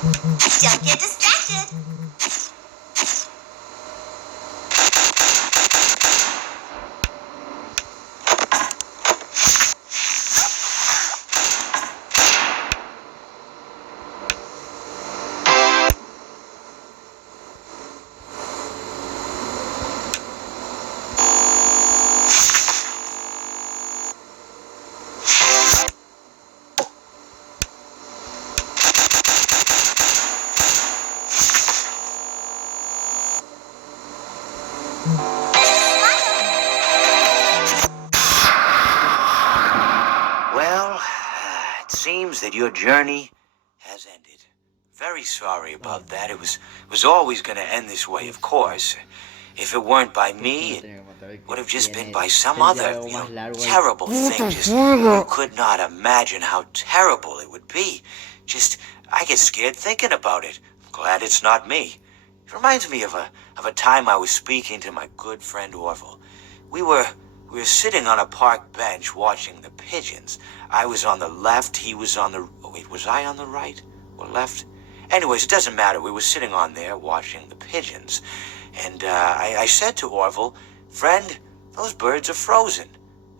Don't get distracted. Well, it seems that your journey has ended. Very sorry about that. It was always going to end this way, of course. If it weren't by me, it would have just been by some other, terrible thing. Just you could not imagine how terrible it would be. Just I get scared thinking about it. I'm glad it's not me. It reminds me of a time I was speaking to my good friend Orville. We were we were sitting on a park bench watching the pigeons. I was on the left, he was on the... Oh, wait, was I on the right or left? Anyways, it doesn't matter. We were sitting on there watching the pigeons. And I said to Orville, "Friend, those birds are frozen."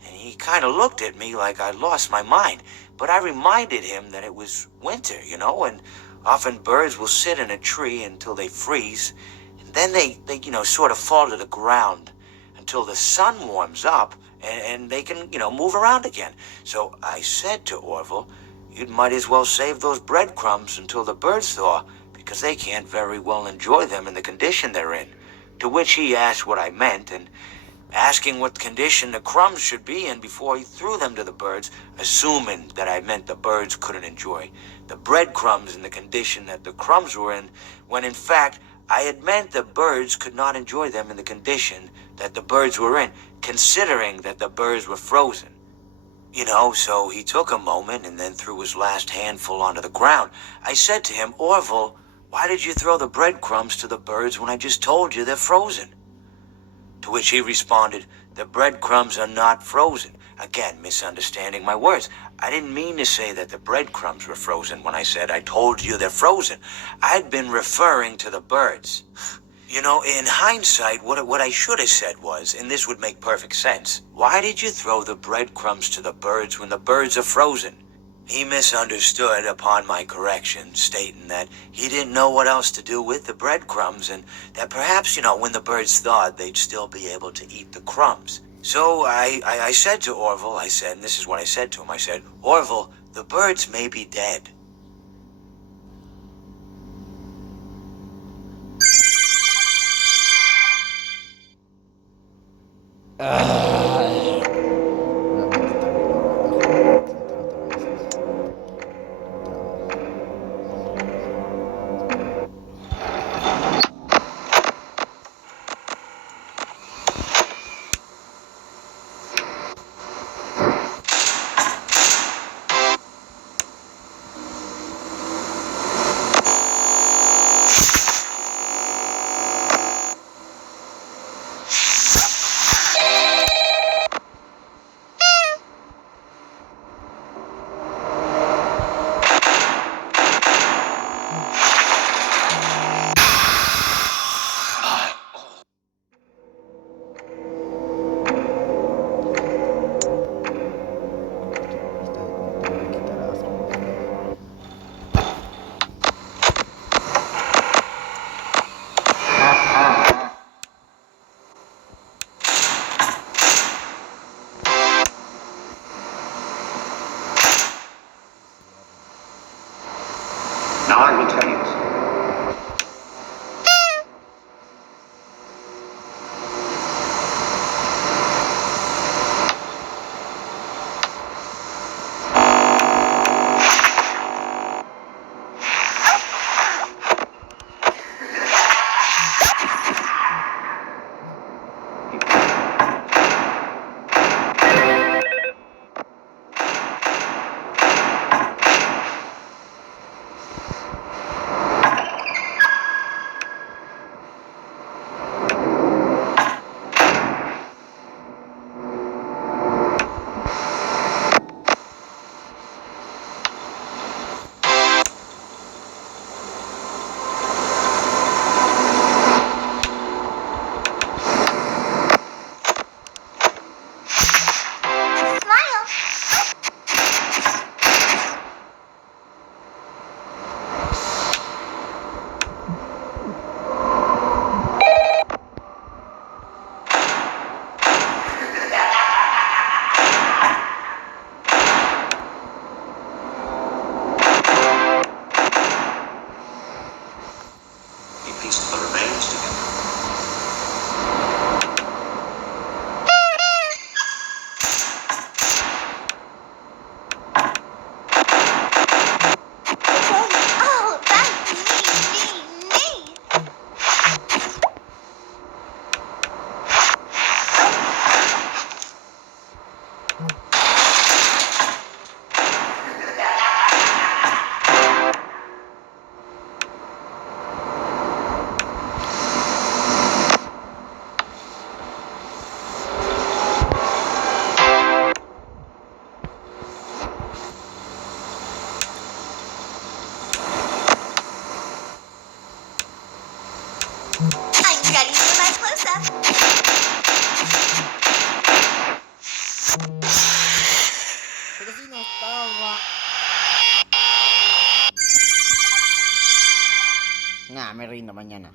And he kind of looked at me like I lost my mind. But I reminded him that it was winter, and often birds will sit in a tree until they freeze. And then they sort of fall to the ground until the sun warms up and they can, move around again. So I said to Orville, "You might as well save those breadcrumbs until the birds thaw, because they can't very well enjoy them in the condition they're in." To which he asked what I meant, and asking what condition the crumbs should be in before he threw them to the birds, assuming that I meant the birds couldn't enjoy the breadcrumbs in the condition that the crumbs were in, when in fact I had meant the birds could not enjoy them in the condition that the birds were in, considering that the birds were frozen. So he took a moment and then threw his last handful onto the ground. I said to him, "Orville, why did you throw the breadcrumbs to the birds when I just told you they're frozen?" To which he responded, "The breadcrumbs are not frozen." Again, misunderstanding my words. I didn't mean to say that the breadcrumbs were frozen when I said I told you they're frozen. I'd been referring to the birds. In hindsight, what I should have said was, and this would make perfect sense, "Why did you throw the breadcrumbs to the birds when the birds are frozen?" He misunderstood upon my correction, stating that he didn't know what else to do with the breadcrumbs, and that perhaps, when the birds thawed, they'd still be able to eat the crumbs. So I said to Orville, and this is what I said to him, I said, "Orville, the birds may be dead." Nuevamente está grabando. Déjame intentar otra vez esto. piece of the remains together. Oh, that's me. I'm ready for my close-up. Pero si no estaba. Nga, may rindo mañana.